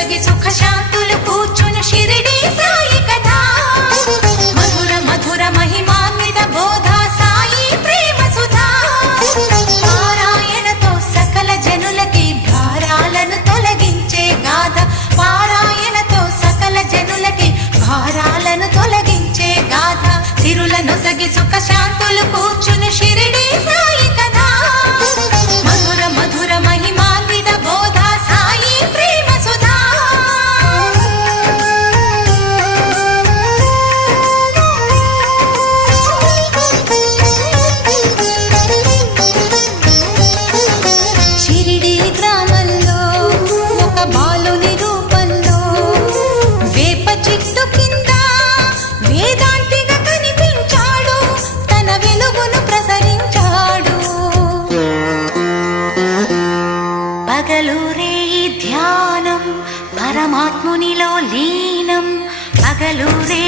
నొసగి సుఖ శాంతులు కూర్చును షిరిడి సాయి కథ మధుర మధుర మహిమాన్విత బోధ సాయి ప్రేమ సుధా పారాయణతో సకల జనులకి భారాలను తొలగించే గాథ పారాయణతో సకల జనులకి భారాలను తొలగించే గాథ సిరుల నొసగి సుఖ శాంతులు కూర్చును షిరిడి సాయి కథ మధుర మధుర మహిమాన్విత బోధ సాయి ప్రేమ సుధా షిరిడి గ్రామంలో ఒక బాలుని రూపంలో వేప చెట్టు కింద వేదాంతిగా కనిపించాడు తన వెలుగును ప్రసరించాడు పగలూరే ధ్యానం పరమాత్మునిలో లీనం పగలూరే